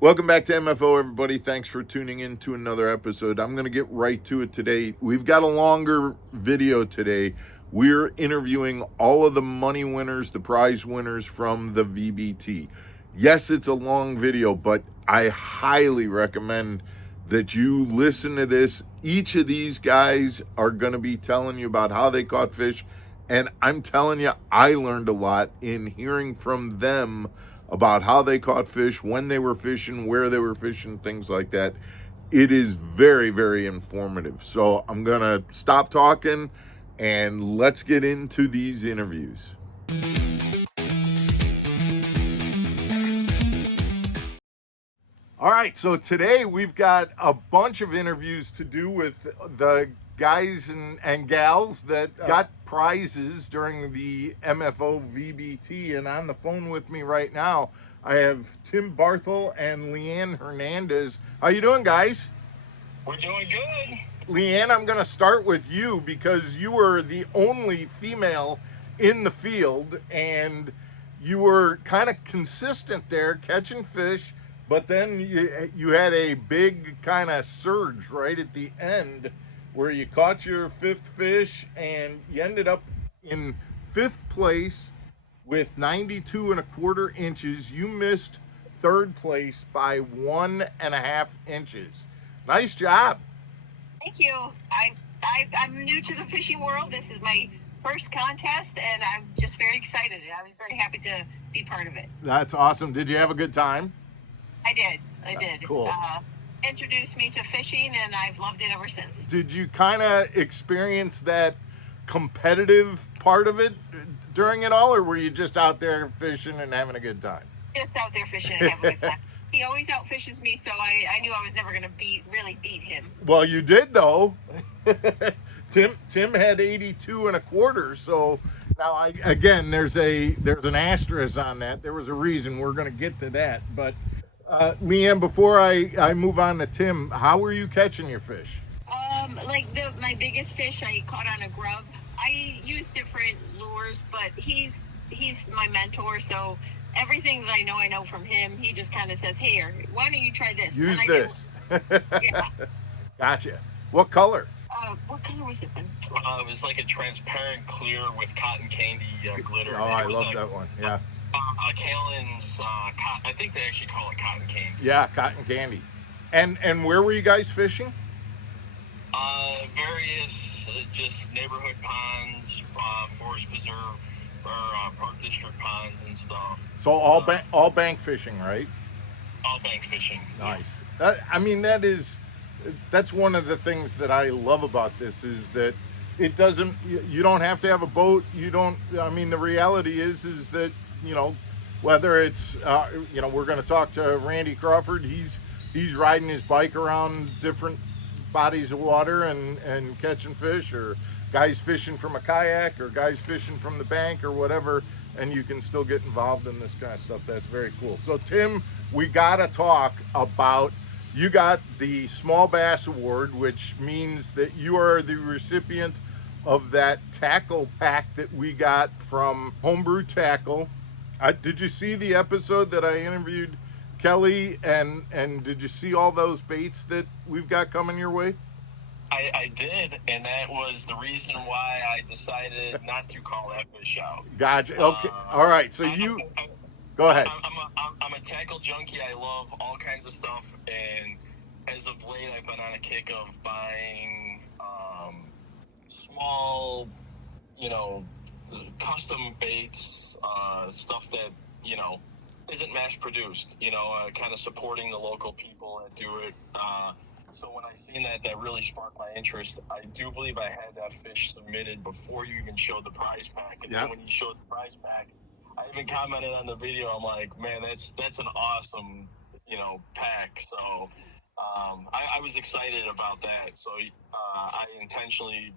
Welcome back to MFO, everybody. Thanks for tuning in to another episode. I'm going to get right to it today. We've got a longer video today. We're interviewing all of the money winners, the prize winners from the VBT. Yes, it's a long video, but I highly recommend that you listen to this. Each of these guys are going to be telling you about how they caught fish. And I'm telling you, I learned a lot in hearing from them about how they caught fish, when they were fishing, where they were fishing, things like that. It is very, very informative. So I'm going to stop talking and let's get into these interviews. All right, so today we've got a bunch of interviews to do with the guys and gals that got prizes during the MFO VBT. And on the phone with me right now, I have Tim Barthel and Leanne Hernandez. How you doing, guys? We're doing good. Leanne, I'm going to start with you because you were the only female in the field and you were kind of consistent there catching fish, but then you had a big kind of surge right at the end where you caught your fifth fish and you ended up in fifth place with 92.25 inches. You missed third place by 1.5 inches. Nice job. Thank you. I'm new to the fishing world. This is my first contest, and I'm just very excited. I was very happy to be part of it. That's awesome. Did you have a good time? I did. Cool. Introduced me to fishing, and I've loved it ever since. Did you kind of experience that competitive part of it during it all, or were you just out there fishing and having a good time? Just out there fishing and having a good time. He always outfishes me, so I knew I was never going to really beat him. Well, you did, though. Tim had 82.25, so now again there's an asterisk on that. There was a reason. We're going to get to that, but Leanne, before I move on to Tim, how were you catching your fish? My biggest fish I caught on a grub. I use different lures, but he's my mentor, so everything that I know from him. He just kind of says, "Hey, why don't you try this? Use this." Yeah. Gotcha. What color? What color was it? It was like a transparent clear with cotton candy glitter. Oh, I love that one. Yeah. Kalen's, I think they actually call it cotton candy. Yeah, cotton candy. And where were you guys fishing? Various just neighborhood ponds, forest preserve, or park district ponds and stuff. So all bank fishing, right? All bank fishing. Nice. That's one of the things that I love about this is that it doesn't. You don't have to have a boat. You don't. I mean, the reality is that whether it's we're going to talk to Randy Crawford. He's riding his bike around different bodies of water and catching fish, or guys fishing from a kayak, or guys fishing from the bank, or whatever, and you can still get involved in this kind of stuff. That's very cool. So Tim, we gotta talk about, you got the Small Bass Award, which means that you are the recipient of that tackle pack that we got from Homebrew Tackle. Did you see the episode that I interviewed Kelly, and did you see all those baits that we've got coming your way? I did, and that was the reason why I decided not to call that fish out. Gotcha. Okay. All right. So go ahead. I'm a tackle junkie. I love all kinds of stuff, and as of late, I've been on a kick of buying small, custom baits, stuff that isn't mass produced, kind of supporting the local people that do it. So when I seen that really sparked my interest. I do believe I had that fish submitted before you even showed the prize pack. And then when you showed the prize pack, I even commented on the video. I'm like, man, that's an awesome, pack. So I was excited about that. So I intentionally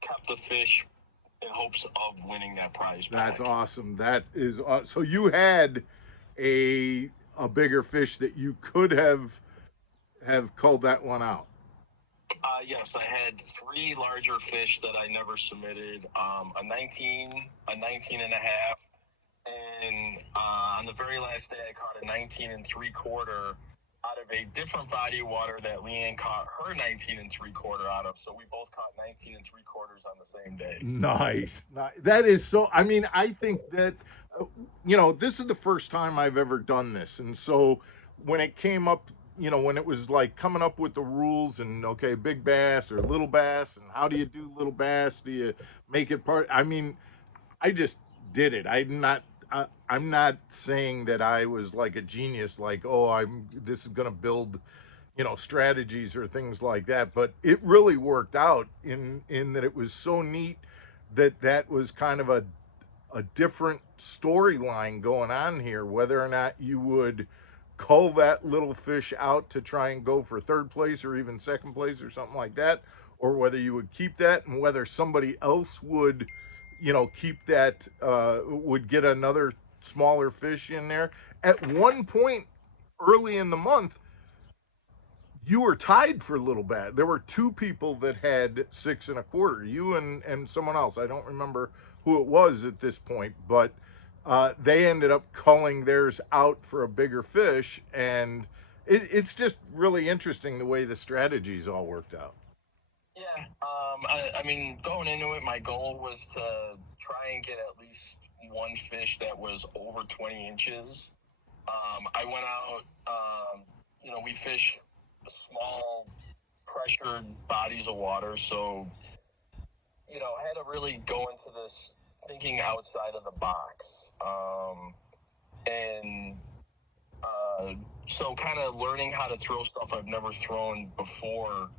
kept the fish in hopes of winning that prize pack. That's awesome. That is so you had a bigger fish that you could have culled that one out. Yes, I had 3 larger fish that I never submitted. A 19 and a half, And on the very last day, I caught a 19 3/4 out of a different body of water that Leanne caught her 19 3/4 out of. So we both caught 19 3/4 on the same day. Nice. That is so. I mean, I think that, this is the first time I've ever done this. And so when it came up, when it was like coming up with the rules and, okay, big bass or little bass, and how do you do little bass? Do you make it part? I mean, I just did it. I'm not saying that I was like a genius, like, oh, this is going to build, strategies or things like that. But it really worked out in that it was so neat that was kind of a different storyline going on here, whether or not you would cull that little fish out to try and go for third place or even second place or something like that, or whether you would keep that, and whether somebody else would, keep that, would get another smaller fish in there. At one point early in the month, you were tied for little bat. There were two people that had 6 1/4. You and someone else. I don't remember who it was at this point, but they ended up culling theirs out for a bigger fish, and it's just really interesting the way the strategies all worked out. Yeah, I mean, going into it, my goal was to try and get at least one fish that was over 20 inches. I went out, we fish small pressured bodies of water, so, I had to really go into this thinking outside of the box. And so kind of learning how to throw stuff I've never thrown before.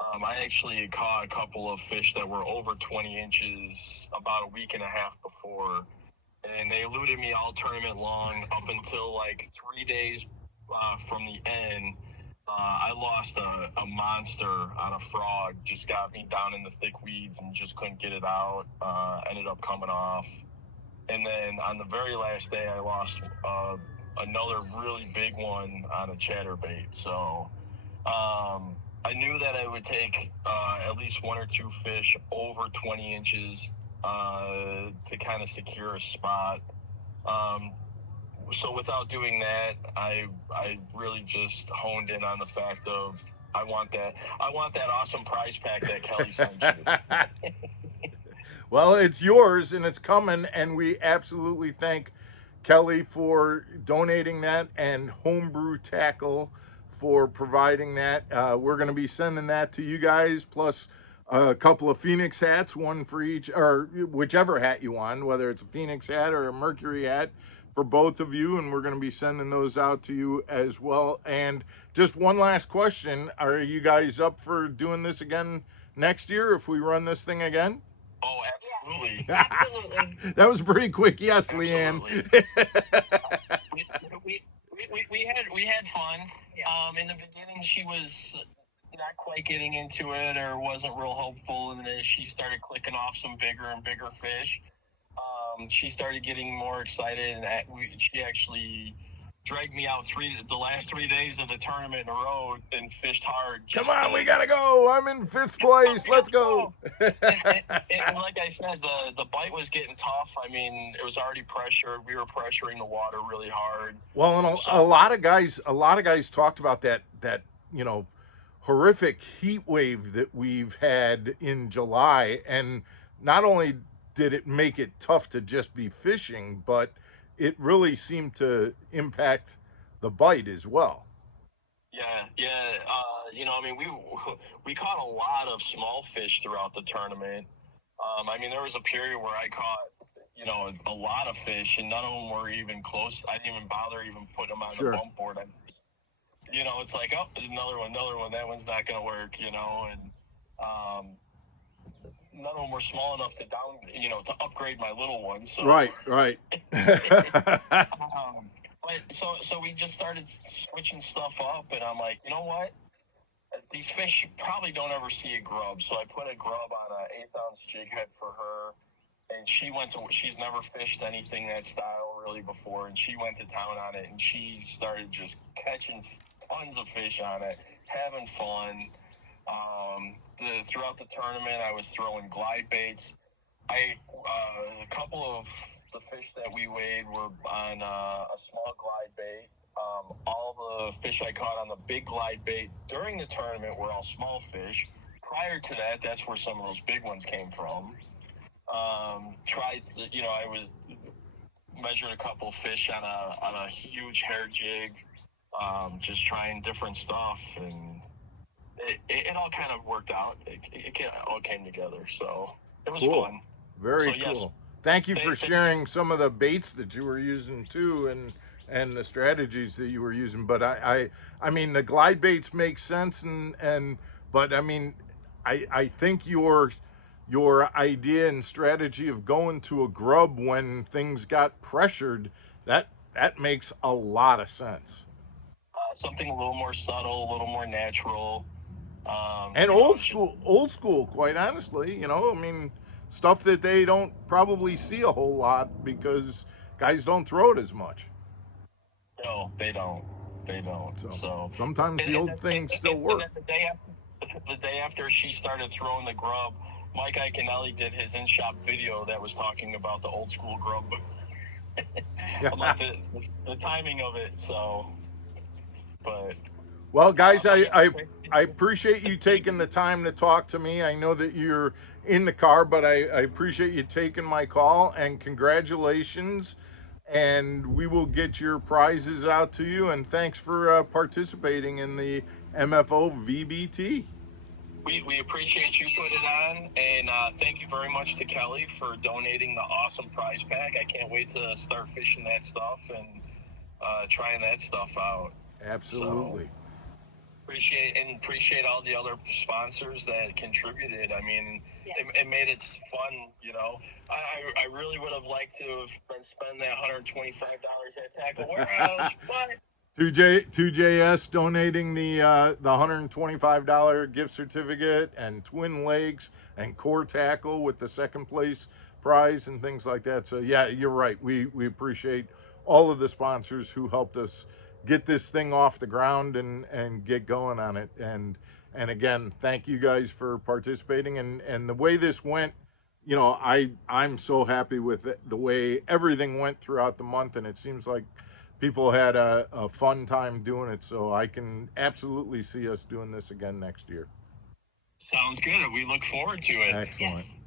I actually caught a couple of fish that were over 20 inches about a week and a half before, and they eluded me all tournament long up until like 3 days from the end. I lost a monster on a frog, just got me down in the thick weeds and just couldn't get it out. Ended up coming off. And then on the very last day, I lost another really big one on a chatterbait. So I knew that it would take at least one or two fish over 20 inches to kind of secure a spot. So without doing that, I really just honed in on the fact of I want that awesome prize pack that Kelly sent you. Well, it's yours and it's coming, and we absolutely thank Kelly for donating that, and Homebrew Tackle for providing that. We're going to be sending that to you guys, plus a couple of Phoenix hats, one for each, or whichever hat you want, whether it's a Phoenix hat or a Mercury hat, for both of you, and we're going to be sending those out to you as well. And just one last question: are you guys up for doing this again next year if we run this thing again? Oh, absolutely. Yes, absolutely. That was pretty quick. Yes, Leanne. we had fun. Yeah. In the beginning, she was not quite getting into it or wasn't real hopeful, and then she started clicking off some bigger and bigger fish. She started getting more excited, and she actually dragged me out the last 3 days of the tournament in a row and fished hard. Come on, we gotta go. I'm in 5th place. Let's go. And like I said, the bite was getting tough. I mean, it was already pressured. We were pressuring the water really hard. Well, and a lot of guys talked about that horrific heat wave that we've had in July, and not only did it make it tough to just be fishing, but it really seemed to impact the bite as well. Yeah. I mean, we caught a lot of small fish throughout the tournament. I mean, there was a period where I caught, a lot of fish, and none of them were even close. I didn't even bother putting them on the bump board. It's like, oh, another one. That one's not going to work, and none of them were small enough to to upgrade my little one. So. Right. But so we just started switching stuff up, and I'm like, you know what? These fish probably don't ever see a grub, so I put a grub on an 1/8 ounce jig head for her, and she's never fished anything that style really before, and she went to town on it, and she started just catching tons of fish on it, having fun. Throughout the tournament, I was throwing glide baits. A couple of the fish that we weighed were on a small glide bait. All the fish I caught on the big glide bait during the tournament were all small fish. Prior to that, that's where some of those big ones came from. I was measured a couple fish on a huge hair jig, just trying different stuff, and it all kind of worked out. It all came together, so it was Cool. fun. Very So, cool. yes. Thank you for sharing some of the baits that you were using too, and the strategies that you were using. But I mean, the glide baits make sense, but I mean, I think your idea and strategy of going to a grub when things got pressured, that makes a lot of sense. Something a little more subtle, a little more natural. And old school, quite honestly, I mean, stuff that they don't probably see a whole lot because guys don't throw it as much. No, they don't. They don't. So sometimes the old things still work. And the day after she started throwing the grub, Mike Iaconelli did his in-shop video that was talking about the old school grub. About the timing of it. So, but. Well, guys, I appreciate you taking the time to talk to me. I know that you're in the car, but I appreciate you taking my call, and congratulations. And we will get your prizes out to you. And thanks for participating in the MFO VBT. We appreciate you putting it on, and thank you very much to Kelly for donating the awesome prize pack. I can't wait to start fishing that stuff and trying that stuff out. Absolutely. So, appreciate all the other sponsors that contributed. I mean, yes. It made it fun, I really would have liked to have been spending that $125 at Tackle Warehouse, but 2JS donating the $125 gift certificate, and Twin Lakes and Core Tackle with the second place prize and things like that. So yeah, you're right. We appreciate all of the sponsors who helped us get this thing off the ground and get going on it. And again, thank you guys for participating. And the way this went, I'm so happy with it, the way everything went throughout the month, and it seems like people had a fun time doing it. So I can absolutely see us doing this again next year. Sounds good. We look forward to it. Excellent. Yes.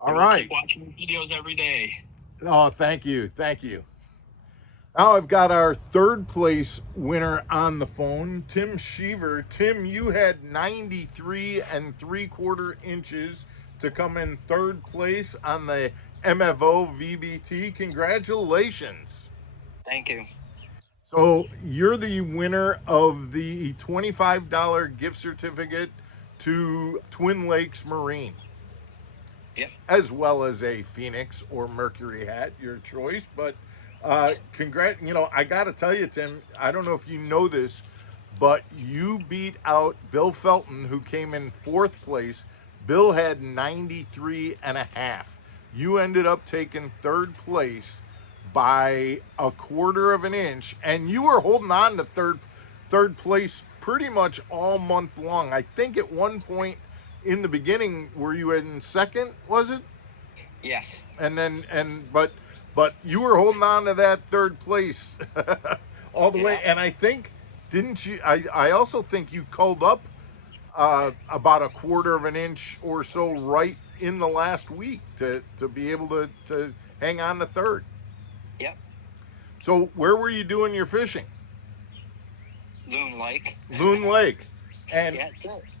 All right. Keep watching videos every day. Oh, thank you. Thank you. Now I've got our third place winner on the phone, Tim Sheaver. Tim, you had 93 3/4 inches to come in third place on the MFO VBT. Congratulations. Thank you. So you're the winner of the $25 gift certificate to Twin Lakes Marine. Yep. As well as a Phoenix or Mercury hat, your choice. But I gotta tell you, Tim, I don't know if you know this, but you beat out Bill Felton, who came in fourth place. Bill had 93.5. You ended up taking third place by 1/4 of an inch, and you were holding on to third place pretty much all month long. I think at one point in the beginning, were you in second, was it? Yes. But you were holding on to that third place all the way. And I think, didn't you? I also think you culled up about 1/4 of an inch or so right in the last week to be able to hang on to third. Yep. So where were you doing your fishing? Loon Lake. Loon Lake. And yeah,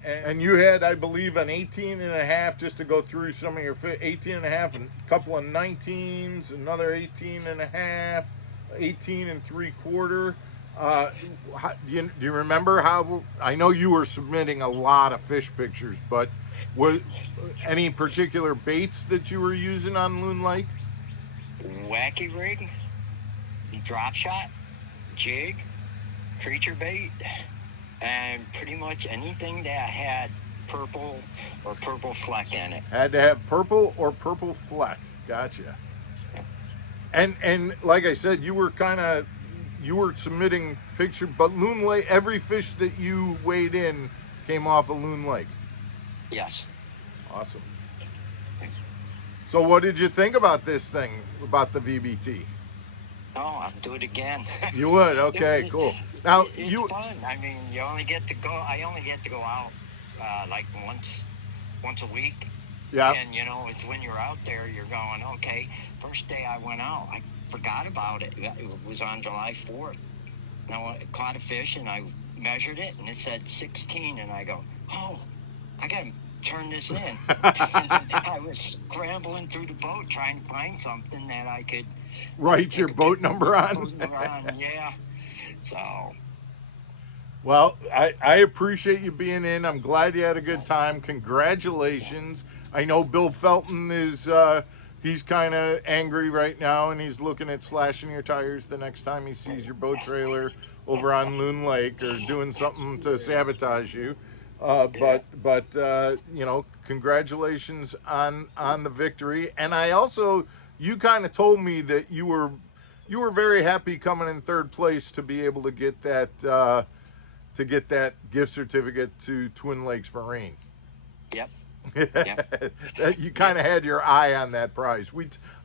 and you had, I believe, an 18.5, just to go through some of your 18.5, and a couple of 19s, another 18.5, 18 3/4. Do you remember how? I know you were submitting a lot of fish pictures, but were any particular baits that you were using on Loon Lake? Wacky rig, drop shot, jig, creature bait, and pretty much anything that had purple or purple fleck in it. Had to have purple or purple fleck. Gotcha. And like I said, you were submitting picture, but Loon Lake, every fish that you weighed in came off of Loon Lake. Yes. Awesome. So what did you think about this thing, about the VBT? No, I'll do it again. You would? Okay, cool. Now It's fun. I mean, you only get to go. I only get to go out like once a week. Yeah. And you know, it's when you're out there, you're going, okay. First day I went out, I forgot about it. It was on July 4th. Now I caught a fish and I measured it, and it said 16. And I go, oh, I gotta turn this in. I was scrambling through the boat trying to find something that I could write your boat number on. Boat number on, yeah. So. Well, I appreciate you being in. I'm glad you had a good time. Congratulations. I know Bill Felton is, he's kind of angry right now, and he's looking at slashing your tires the next time he sees your boat trailer over on Loon Lake or doing something to sabotage you. But you know, congratulations on the victory. And I also, you kind of told me that you were very happy coming in third place to be able to get that gift certificate to Twin Lakes Marine. Yep. That you kind of had your eye on that prize.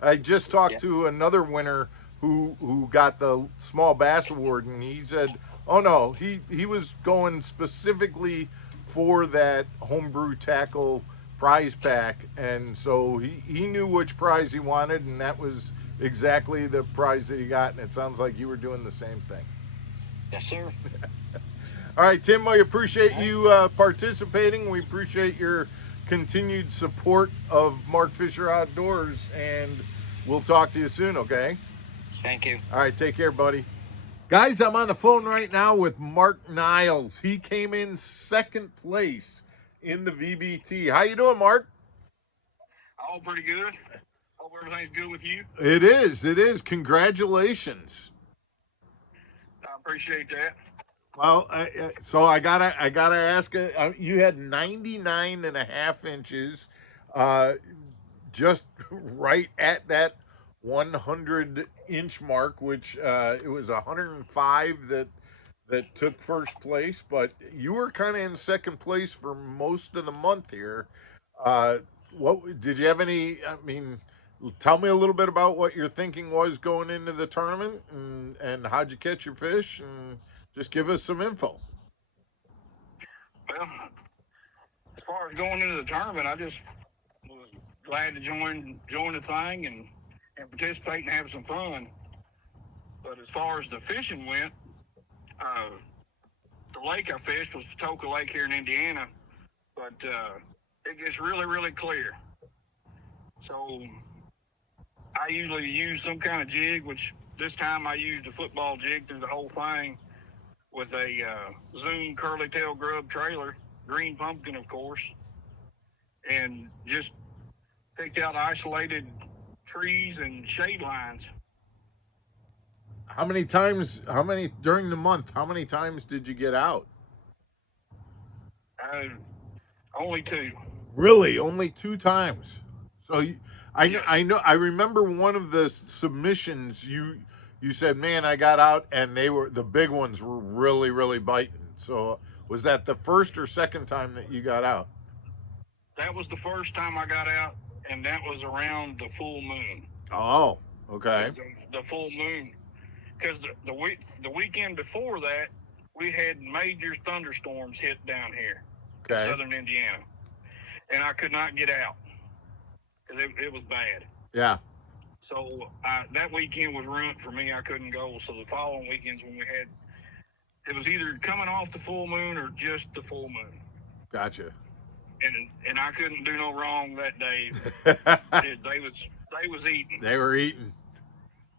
I just talked to another winner who got the small bass award, and he said, oh no, he was going specifically for that homebrew tackle prize pack, and so he knew which prize he wanted, and that was exactly the prize that he got. And it sounds like you were doing the same thing. Yes, sir. All right, Tim, we appreciate you participating. We appreciate your continued support of Mark Fisher Outdoors, and we'll talk to you soon, okay? Thank you. All right, take care, buddy. Guys, I'm on the phone right now with Mark Niles. He came in second place in the VBT. How you doing, Mark? All pretty good. Hope everything's good with you. It is. Congratulations. I appreciate that. Well, so I gotta ask you. You had 99.5 inches, just right at that 100-inch mark, which it was 105 that took first place. But you were kind of in second place for most of the month here. What did you have any? I mean, tell me a little bit about what your thinking was going into the tournament, and how'd you catch your fish, and just give us some info. Well, as far as going into the tournament, I just was glad to join the thing and participate and have some fun. But as far as the fishing went, the lake I fished was Patoka Lake here in Indiana, but it gets really, really clear. So I usually use some kind of jig, which this time I used a football jig through the whole thing, with a Zoom curly tail grub trailer, green pumpkin, of course, and just picked out isolated trees and shade lines. How many during the month, how many times did you get out? Only 2. Really? Only 2 times? So I remember one of the submissions you said, man, I got out and the big ones were really, really biting. So was that the first or second time that you got out? That was the first time I got out, and that was around the full moon. Oh, okay. The full moon. Because the weekend before that, we had major thunderstorms hit down here in southern Indiana. And I could not get out because it was bad. Yeah. So that weekend was ruined for me. I couldn't go. So the following weekends when we had, it was either coming off the full moon or just the full moon. Gotcha. And I couldn't do no wrong that day. They was eating. They were eating.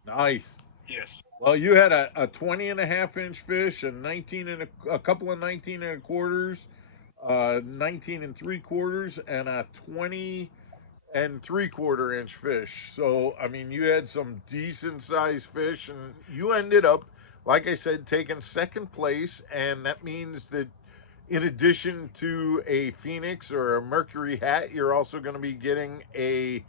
Nice. Yes. Well, you had a 20.5-inch fish, a couple of 19 and a quarters, 19 and 3/4, and a 20 and 3/4 inch fish. So, I mean, you had some decent sized fish, and you ended up, like I said, taking second place. And that means that in addition to a Phoenix or a Mercury hat, you're also going to be getting a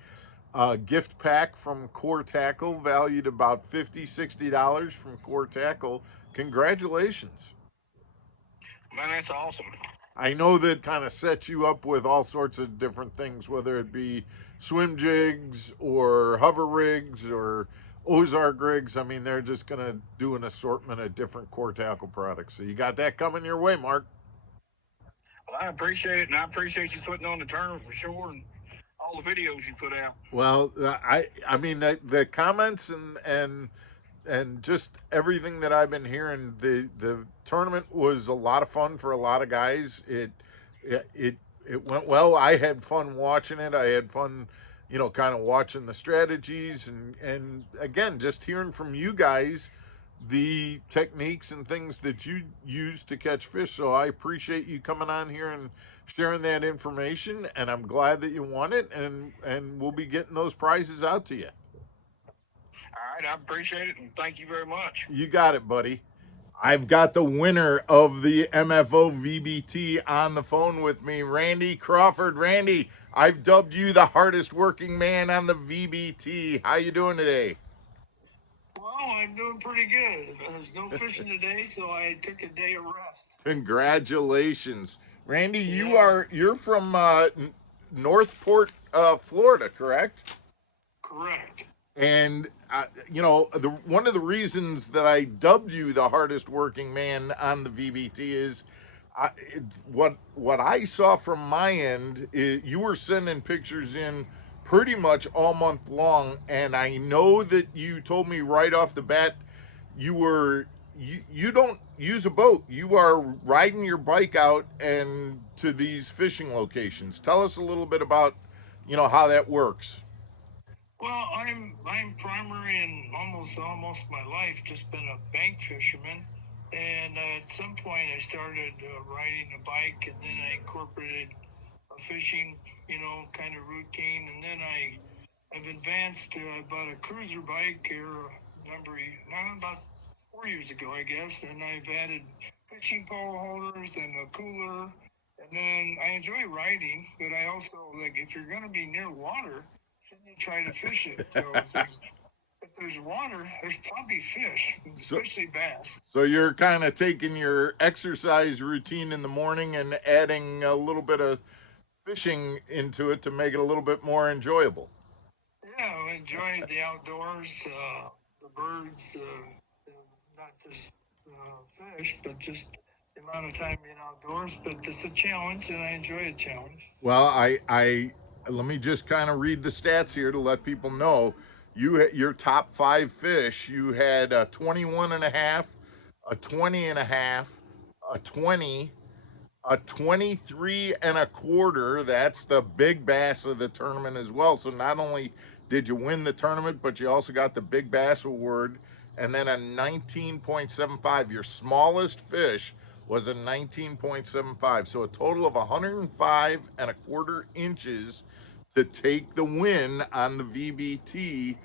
gift pack from Core Tackle, valued about $50-$60 from Core Tackle. Congratulations. Man, that's awesome. I know that kind of sets you up with all sorts of different things, whether it be swim jigs or hover rigs or Ozark rigs. I mean, they're just going to do an assortment of different core tackle products. So you got that coming your way, Mark. Well, I appreciate it, and I appreciate you putting on the tournament for sure, and all the videos you put out. Well, I mean the comments and just everything that I've been hearing, the tournament was a lot of fun for a lot of guys. It it went well. I had fun watching it. I had fun, kind of watching the strategies and again, just hearing from you guys the techniques and things that you use to catch fish. So I appreciate you coming on here and sharing that information, and I'm glad that you won it, and we'll be getting those prizes out to you. All right, I appreciate it, and thank you very much. You got it, buddy. I've got the winner of the MFO VBT on the phone with me, Randy Crawford. Randy, I've dubbed you the hardest working man on the VBT. How you doing today? Well, I'm doing pretty good. There's no fishing today, so I took a day of rest. Congratulations, Randy. Yeah. You're from Northport, Florida, correct? Correct. And one of the reasons that I dubbed you the hardest working man on the VBT is what I saw from my end is you were sending pictures in pretty much all month long, and I know that you told me right off the bat you don't use a boat. You are riding your bike out and to these fishing locations. Tell us a little bit about how that works. Well, I'm primary and almost my life just been a bank fisherman, and at some point I started riding a bike, and then I incorporated a fishing, kind of routine, and then I've advanced to about a cruiser bike here about 4 years ago, I guess, and I've added fishing pole holders and a cooler, and then I enjoy riding, but I also like if you're going to be near water, shouldn't you try to fish it? So if there's water, there's probably fish, especially bass. So you're kind of taking your exercise routine in the morning and adding a little bit of fishing into it to make it a little bit more enjoyable. Yeah, I enjoy the outdoors, the birds, not just fish, but just the amount of time being outdoors. But it's a challenge, and I enjoy a challenge. Well, I let me just kind of read the stats here to let people know. Your top 5 fish, you had a 21 and a half, a 20 and a half, a 20, a 23 and a quarter. That's the big bass of the tournament as well. So not only did you win the tournament, but you also got the big bass award, and then a 19.75. Your smallest fish was a 19.75. So a total of 105 and a quarter inches to take the win on the VBT,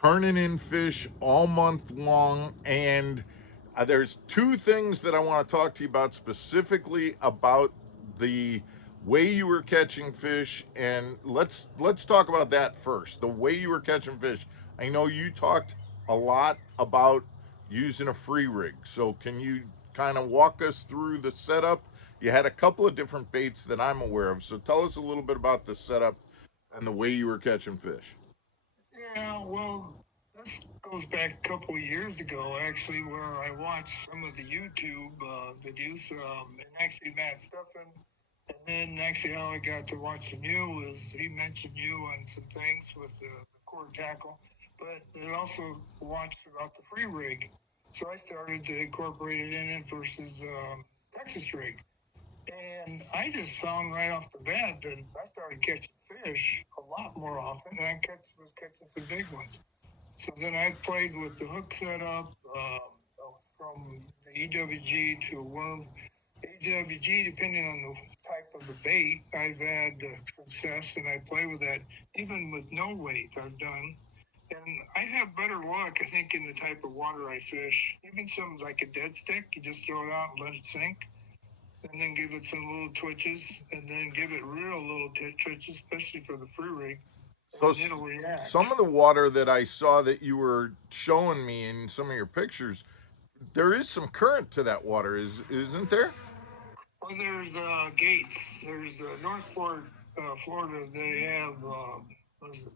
turning in fish all month long. And there's 2 things that I want to talk to you about specifically about the way you were catching fish, and let's talk about that first. The way you were catching fish. I know you talked a lot about using a free rig. So can you kind of walk us through the setup? You had a couple of different baits that I'm aware of. So tell us a little bit about the setup and the way you were catching fish. Yeah, well, this goes back a couple of years ago, actually, where I watched some of the YouTube videos, and actually Matt Steffen. And then actually how I got to watch you is he mentioned you on some things with the cord tackle, but it also watched about the free rig. So I started to incorporate it in it versus Texas rig. And I just found right off the bat that I started catching fish a lot more often, and I was catching some big ones. So then I played with the hook setup from the EWG to a worm. EWG, depending on the type of the bait, I've had success, and I play with that even with no weight. I've done, and I have better luck, I think, in the type of water I fish. Even some like a dead stick, you just throw it out and let it sink, and then give it some little twitches, and then give it real little twitches, especially for the free rig. So It'll react. some of the water that I saw that you were showing me in some of your pictures, there is some current to that water, isn't there? Well, there's gates. There's North Florida. They have what is it?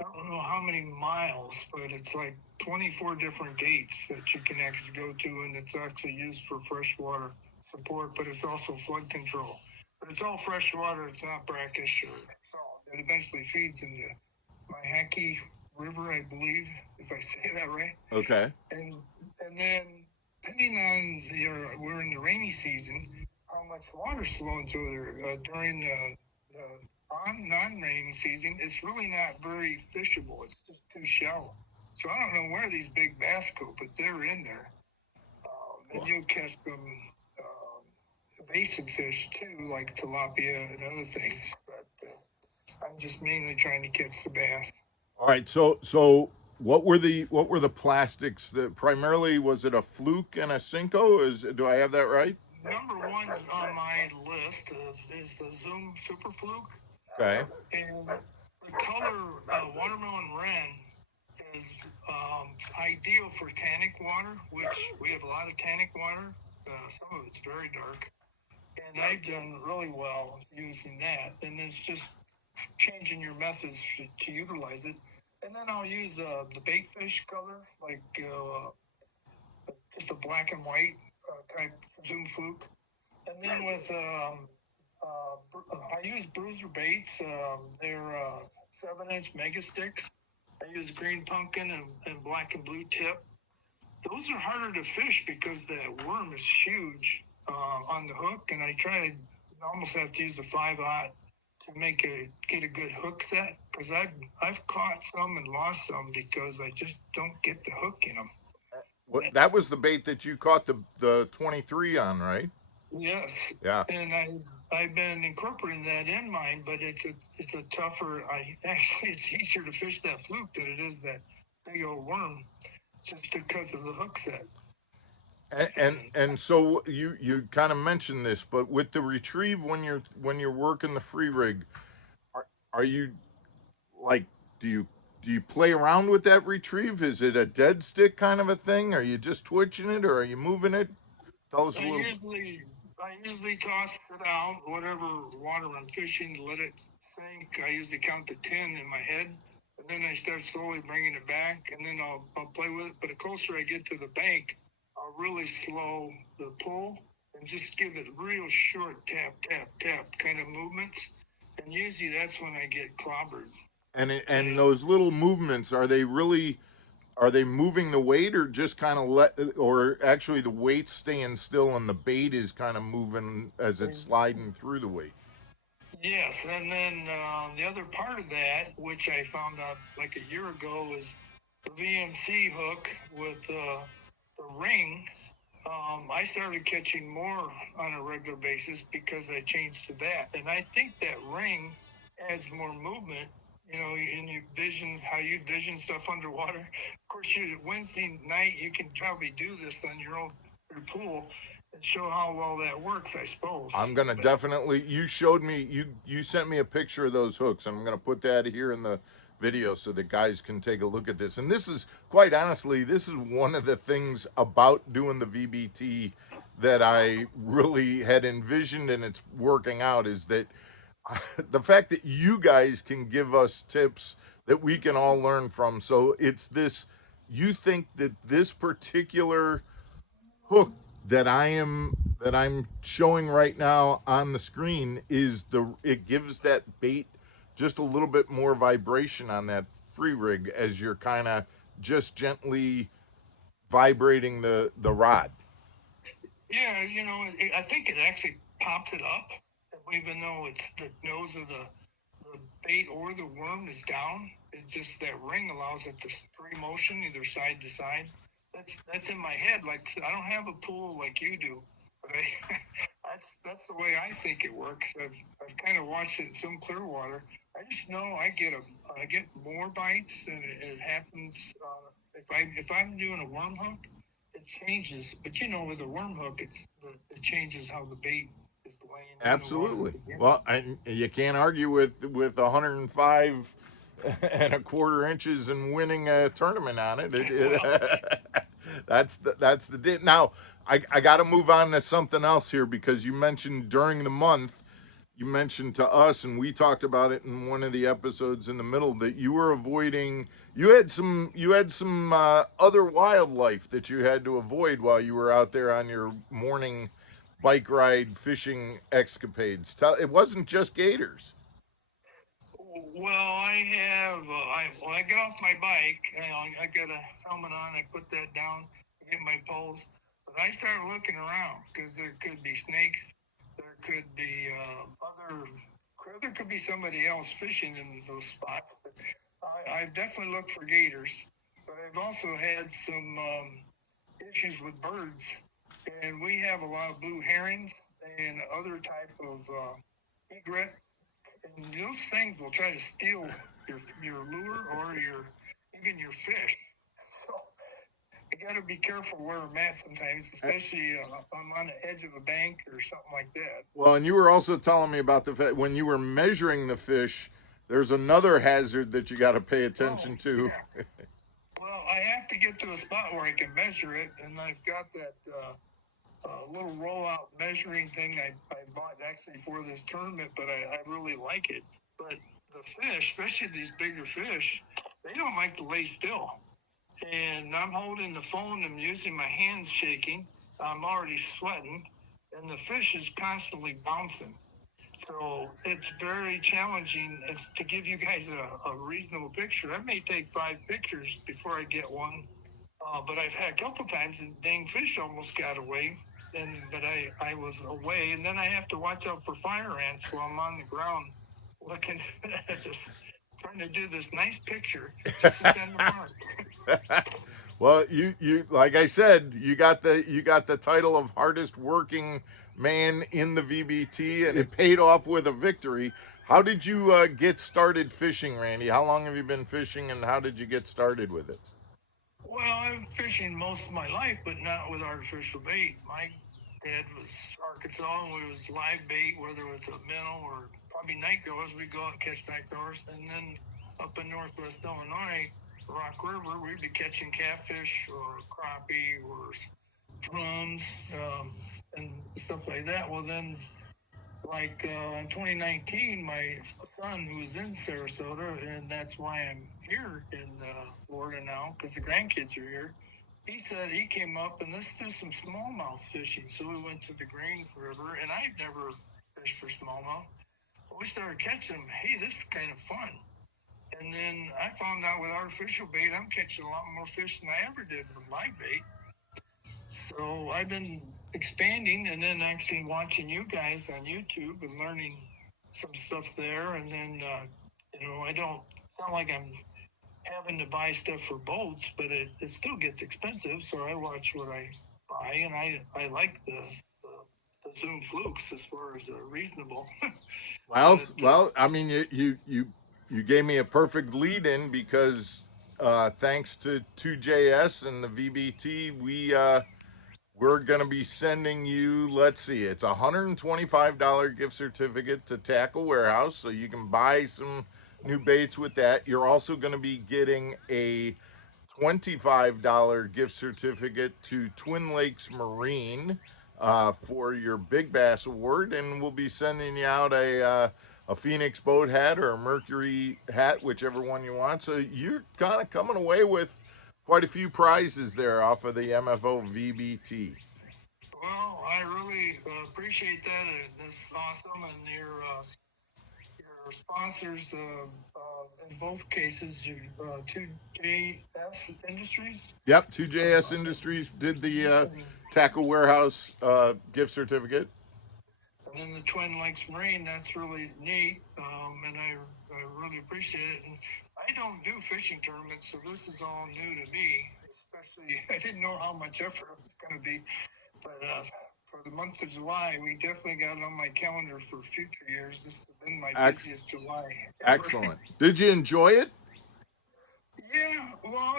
I don't know how many miles, but it's like 24 different gates that you can actually go to, and it's actually used for freshwater support, but it's also flood control. But it's all fresh water. It's not brackish or salt. It eventually feeds in the Mahacky River, I believe, if I say that right. Okay. And then depending on we're in the rainy season, how much water's flowing through there during the non-rainy season, it's really not very fishable. It's just too shallow. So I don't know where these big bass go, but they're in there. And you'll catch some invasive fish too, like tilapia and other things. But I'm just mainly trying to catch the bass. All right. So what were the plastics that primarily, was it a fluke and a Cinco? Do I have that right? Number one on my list is the Zoom Super Fluke. Okay. And the color watermelon wren is ideal for tannic water, which we have a lot of tannic water. Some of it's very dark. And I've done really well using that. And it's just changing your methods to utilize it. And then I'll use the bait fish color, like just a black and white type Zoom Fluke. And then with I use bruiser baits. They're 7-inch mega sticks. I use green pumpkin and black and blue tip. Those are harder to fish because that worm is huge on the hook, and I try to almost have to use a 5/0 to get a good hook set, because I've caught some and lost some because I just don't get the hook in them. That was the bait that you caught the 23 on, right? Yes. Yeah. And I've been incorporating that in mine, but it's a tougher. It's easier to fish that fluke than it is that big old worm, just because of the hook set. And so you kind of mentioned this, but with the retrieve, when you're working the free rig, are you like, do you play around with that retrieve? Is it a dead stick kind of a thing? Are you just twitching it, or are you moving it? Tell us a little. I usually toss it out, whatever water I'm fishing, let it sink. I usually count to 10 in my head, and then I start slowly bringing it back, and then I'll play with it. But the closer I get to the bank, I'll really slow the pull and just give it real short tap, tap, tap kind of movements. And usually that's when I get clobbered. And those little movements, are they moving the weight, or just kind of or actually the weight's staying still and the bait is kind of moving as it's sliding through the weight? Yes, and then the other part of that, which I found out like a year ago, is the VMC hook with the ring. I started catching more on a regular basis because I changed to that. And I think that ring adds more movement, in your vision, how you vision stuff underwater. Of course, Wednesday night, you can probably do this on your pool and show how well that works, I suppose. I'm gonna definitely. You showed me. You sent me a picture of those hooks, and I'm gonna put that here in the video so that guys can take a look at this. And this is, quite honestly, this is one of the things about doing the VBT that I really had envisioned, and it's working out, is that the fact that you guys can give us tips that we can all learn from. So it's this. You think that this particular hook that I'm showing right now on the screen it gives that bait just a little bit more vibration on that free rig as you're kind of just gently vibrating the rod. Yeah, I think it actually pops it up, even though it's the nose of the bait or the worm is down. It's just that ring allows it to free motion either side to side. That's in my head. Like I don't have a pool like you do, but that's the way I think it works. I've kind of watched it in some clear water. I just know I get more bites, and it happens if I'm doing a worm hook. It changes, but with a worm hook, it changes how the bait is laying. Absolutely. Well, you can't argue with 105 and a quarter inches and winning a tournament on it. That's the now. I got to move on to something else here, because you mentioned during the month, you mentioned to us, and we talked about it in one of the episodes in the middle, that you were avoiding. You had some other wildlife that you had to avoid while you were out there on your morning bike ride fishing escapades. It wasn't just gators. Well, when I get off my bike, I got a helmet on, I put that down, get my poles, but I start looking around because there could be snakes, there could be there could be somebody else fishing in those spots. But I've definitely looked for gators, but I've also had some issues with birds, and we have a lot of blue herons and other type of egret, and those things will try to steal your lure or even your fish. So you got to be careful where I'm at sometimes, especially if I'm on the edge of a bank or something like that. Well, and you were also telling me about the fact when you were measuring the fish, there's another hazard that you got to pay attention to. Yeah. Well, I have to get to a spot where I can measure it, and I've got that little rollout measuring thing I bought actually for this tournament, but I really like it. But the fish, especially these bigger fish, they don't like to lay still. And I'm holding the phone, I'm using my hands shaking, I'm already sweating, and the fish is constantly bouncing. So it's very challenging. It's to give you guys a reasonable picture. I may take 5 pictures before I get one, but I've had a couple times the dang fish almost got away. But I was away, and then I have to watch out for fire ants while I'm on the ground looking at this, trying to do this nice picture just to send them mark. Well, you like I said, you got the title of hardest working man in the VBT, and it paid off with a victory. How did you get started fishing, Randy? How long have you been fishing, and how did you get started with it? Well, I've been fishing most of my life, but not with artificial bait. My dad was Arkansas, and we was live bait, whether it was a minnow or probably night growers. We go out and catch night growers, and then up in northwest Illinois, Rock River, we'd be catching catfish or crappie or drums and stuff like that. Well, then in 2019, my son, who was in Sarasota, and that's why I'm here in Florida now, because the grandkids are here. He said he came up and let's do some smallmouth fishing. So we went to the Green River, and I've never fished for smallmouth. But we started catching them. Hey, this is kind of fun. And then I found out with artificial bait, I'm catching a lot more fish than I ever did with live bait. So I've been expanding, and then actually watching you guys on YouTube and learning some stuff there. And then, it's not like I'm having to buy stuff for boats, but it still gets expensive. So I watch what I buy, and I like the Zoom flukes as far as reasonable. Well, I mean, you gave me a perfect lead in, because thanks to 2JS and the VBT, we're going to be sending you, let's see, it's a $125 gift certificate to Tackle Warehouse, so you can buy some new baits with that. You're also going to be getting a $25 gift certificate to Twin Lakes Marine for your Big Bass Award, and we'll be sending you out a Phoenix boat hat or a Mercury hat, whichever one you want. So you're kind of coming away with quite a few prizes there off of the MFO VBT. Well, I really appreciate that. That's awesome, and your sponsors in both cases, 2JS Industries. Yep, 2JS Industries did the Tackle Warehouse gift certificate. And then the Twin Lakes Marine, that's really neat, and I really appreciate it. And I don't do fishing tournaments, so this is all new to me. Especially, I didn't know how much effort it was going to be, but for the month of July, we definitely got it on my calendar for future years. This has been my busiest July ever. Excellent. Did you enjoy it? Yeah, well,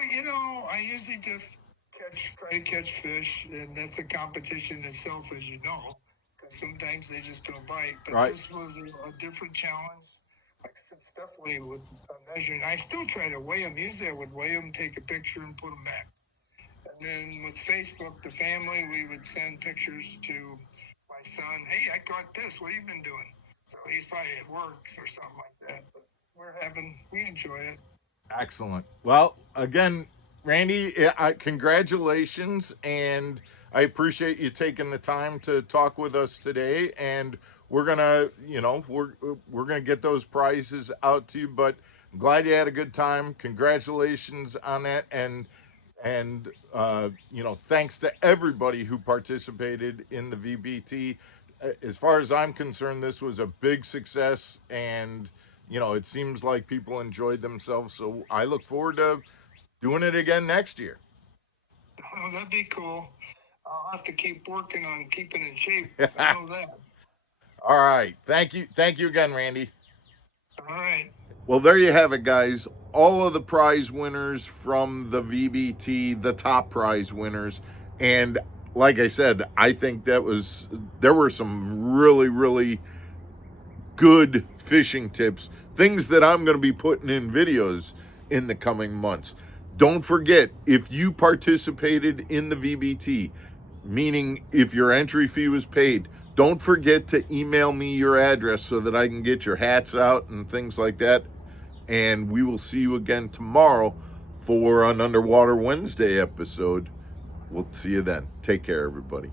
I usually just try to catch fish, and that's a competition itself, as you know, because sometimes they just don't bite. But right. This was a different challenge. It's definitely with measuring. I still try to weigh them. Usually I would weigh them, take a picture, and put them back. And And then with Facebook, the family, we would send pictures to my son. Hey, I caught this. What have you been doing? So he's probably at work or something like that. But we enjoy it. Excellent. Well, again, Randy, congratulations, and I appreciate you taking the time to talk with us today. And we're gonna, we're gonna get those prizes out to you. But I'm glad you had a good time. Congratulations on that, and thanks to everybody who participated in the VBT. As far as I'm concerned, this was a big success, and it seems like people enjoyed themselves. So I look forward to doing it again next year. Oh, that'd be cool. I'll have to keep working on keeping in shape. I know that. All right. Thank you again, Randy. All right. Well, there you have it, guys. All of the prize winners from the VBT, the top prize winners. And like I said, I think there were some really, really good fishing tips, things that I'm going to be putting in videos in the coming months. Don't forget, if you participated in the VBT, meaning if your entry fee was paid, don't forget to email me your address so that I can get your hats out and things like that. And we will see you again tomorrow for an Underwater Wednesday episode. We'll see you then. Take care, everybody.